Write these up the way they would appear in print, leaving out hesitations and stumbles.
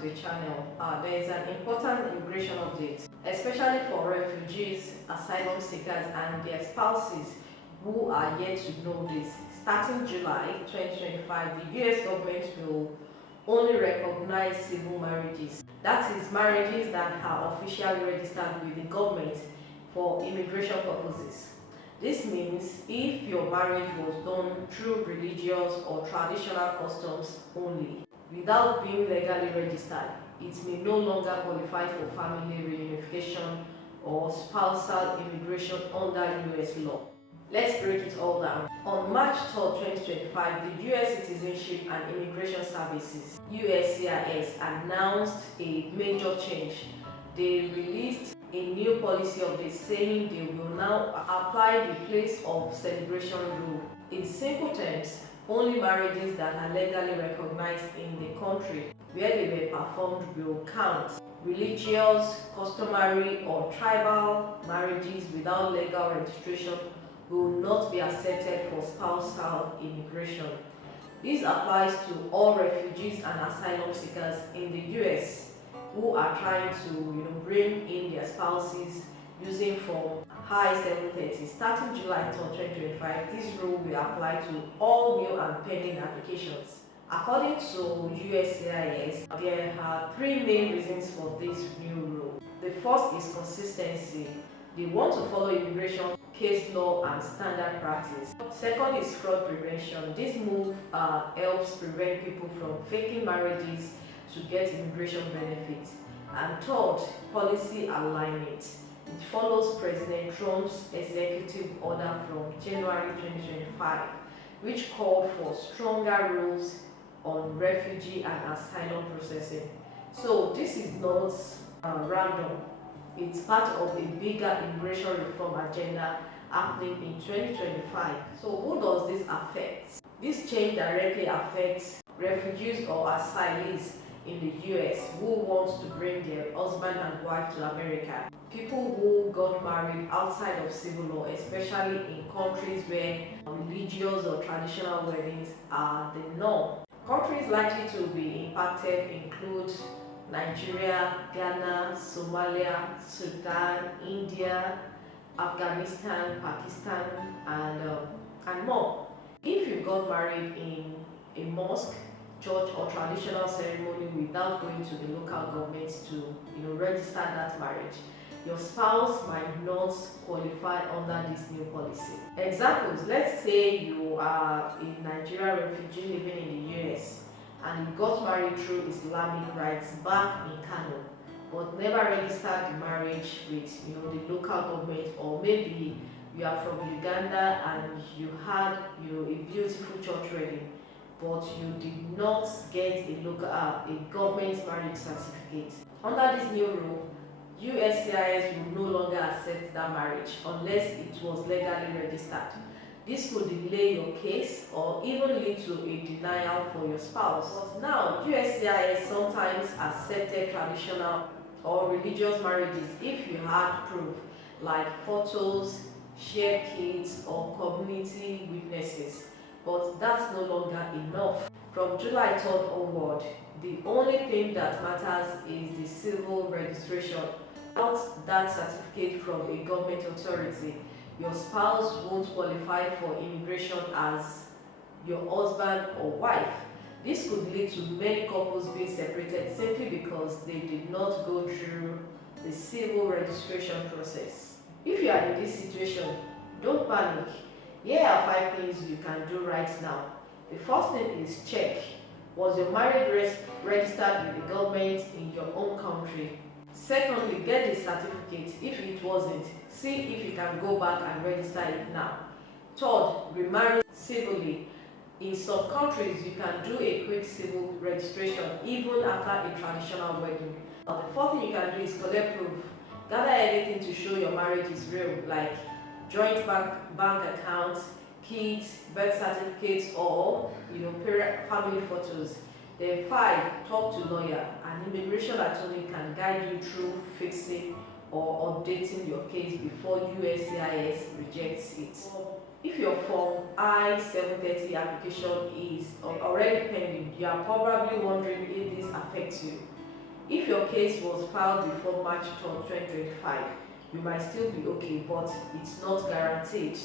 to the channel. There is an important immigration update, especially for refugees, asylum seekers and their spouses who are yet to know this. Starting July 2025, the US government will only recognize civil marriages. That is, marriages that are officially registered with the government for immigration purposes. This means if your marriage was done through religious or traditional customs only, without being legally registered, it may no longer qualify for family reunification or spousal immigration under US law. Let's break it all down. On March 3, 2025, the US Citizenship and Immigration Services (USCIS) announced a major change. They released a new policy update saying they will now apply the place of celebration rule. In simple terms, only marriages that are legally recognized in the country where they were performed will count. Religious, customary, or tribal marriages without legal registration will not be accepted for spousal immigration. This applies to all refugees and asylum seekers in the US who are trying to bring in their spouses using Form I-730. Starting July 3, 2025, this rule will apply to all new and pending applications. According to USCIS, there are three main reasons for this new rule. The first is consistency. They want to follow immigration case law and standard practice. Second is fraud prevention. This move helps prevent people from faking marriages to get immigration benefits. And third, policy alignment. It follows President Trump's executive order from January 2025, which called for stronger rules on refugee and asylum processing. So this is not random. It's part of a bigger immigration reform agenda happening in 2025. So who does this affect? This change directly affects refugees or asylees in the US who want to bring their husband and wife to America. People who got married outside of civil law, especially in countries where religious or traditional weddings are the norm. Countries likely to be impacted include Nigeria, Ghana, Somalia, Sudan, India, Afghanistan, Pakistan, and more. If you got married in a mosque, church, or traditional ceremony without going to the local government to register that marriage, your spouse might not qualify under this new policy. Examples: let's say you are a Nigerian refugee living in the US and you got married through Islamic rites back in Kano, but never registered the marriage with the local government. Or maybe you are from Uganda and you had a beautiful church wedding, but you did not get a government marriage certificate. Under this new rule, USCIS will no longer accept that marriage unless it was legally registered. This could delay your case or even lead to a denial for your spouse. But now, USCIS sometimes accepted traditional or religious marriages if you had proof like photos, shared kids, or community witnesses. But that's no longer enough. From July 3rd onward, the only thing that matters is the civil registration. Without that certificate from a government authority, your spouse won't qualify for immigration as your husband or wife. This could lead to many couples being separated simply because they did not go through the civil registration process. If you are in this situation, don't panic. Here are 5 things you can do right now. The first thing is check: was your marriage registered with the government in your own country? Secondly, get the certificate. If it wasn't, see if you can go back and register it now. Third, remarry civilly. In some countries, you can do a quick civil registration even after a traditional wedding. The fourth thing you can do is collect proof. Gather anything to show your marriage is real, like joint bank accounts, kids, birth certificates, or family photos. Then 5, talk to lawyer. An immigration attorney can guide you through fixing or updating your case before USCIS rejects it. If your Form I-730 application is already pending, you are probably wondering if this affects you. If your case was filed before March 3rd, 2025, you might still be okay, but it's not guaranteed.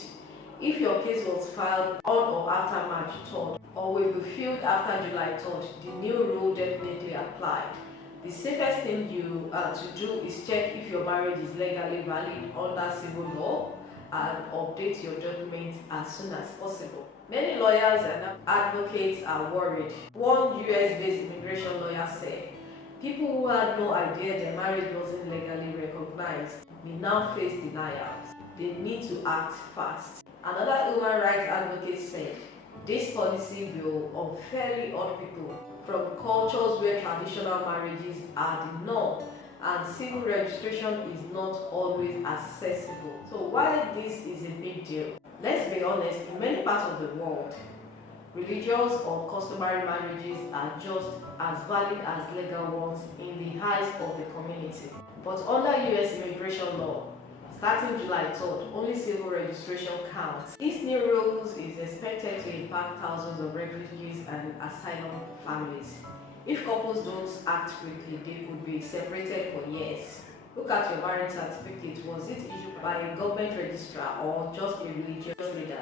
If your case was filed on or after March 3rd or will be filed after July 3rd, the new rule definitely applies. The safest thing you to do is check if your marriage is legally valid under civil law and update your documents as soon as possible. Many lawyers and advocates are worried. One US-based immigration lawyer said, people who had no idea their marriage wasn't legally recognized may now face denials. They need to act fast. Another human rights advocate said, this policy will unfairly hurt people from cultures where traditional marriages are the norm and civil registration is not always accessible. So why this is a big deal? Let's be honest, in many parts of the world, religious or customary marriages are just as valid as legal ones in the eyes of the community. But under US immigration law, starting July 3rd, only civil registration counts. These new rules is expected to impact thousands of refugees and asylum families. If couples don't act quickly, they could be separated for years. Look at your marriage certificate. Was it issued by a government registrar or just a religious leader?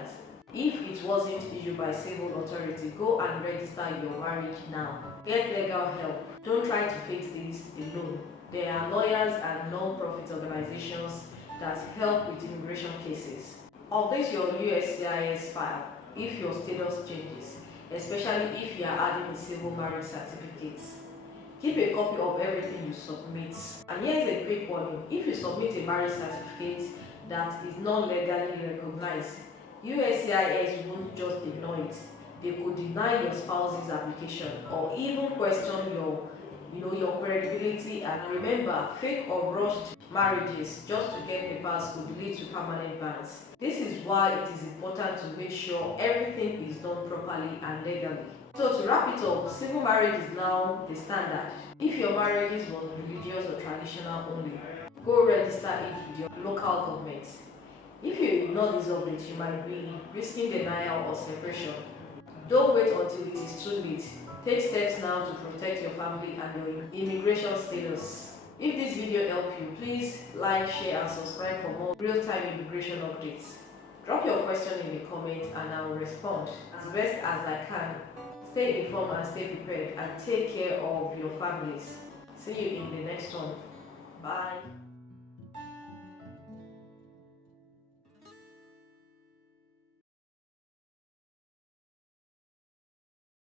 If it wasn't issued by civil authority, go and register your marriage now. Get legal help. Don't try to fix this alone. There are lawyers and non-profit organizations that help with immigration cases. Update your USCIS file if your status changes, especially if you are adding a civil marriage certificate. Keep a copy of everything you submit. And here's a quick warning: if you submit a marriage certificate that is not legally recognized, USCIS won't just ignore it. They could deny your spouse's application or even question your credibility. And remember, fake or rushed marriages just to get papers could lead to permanent bans. This is why it is important to make sure everything is done properly and legally. So to wrap it up, civil marriage is now the standard. If your marriage was religious or traditional only, go register it with your local government. If you ignore these updates, you might be risking denial or separation. Don't wait until it is too late. Take steps now to protect your family and your immigration status. If this video helped you, please like, share and subscribe for more real-time immigration updates. Drop your question in the comments and I will respond as best as I can. Stay informed and stay prepared and take care of your families. See you in the next one. Bye.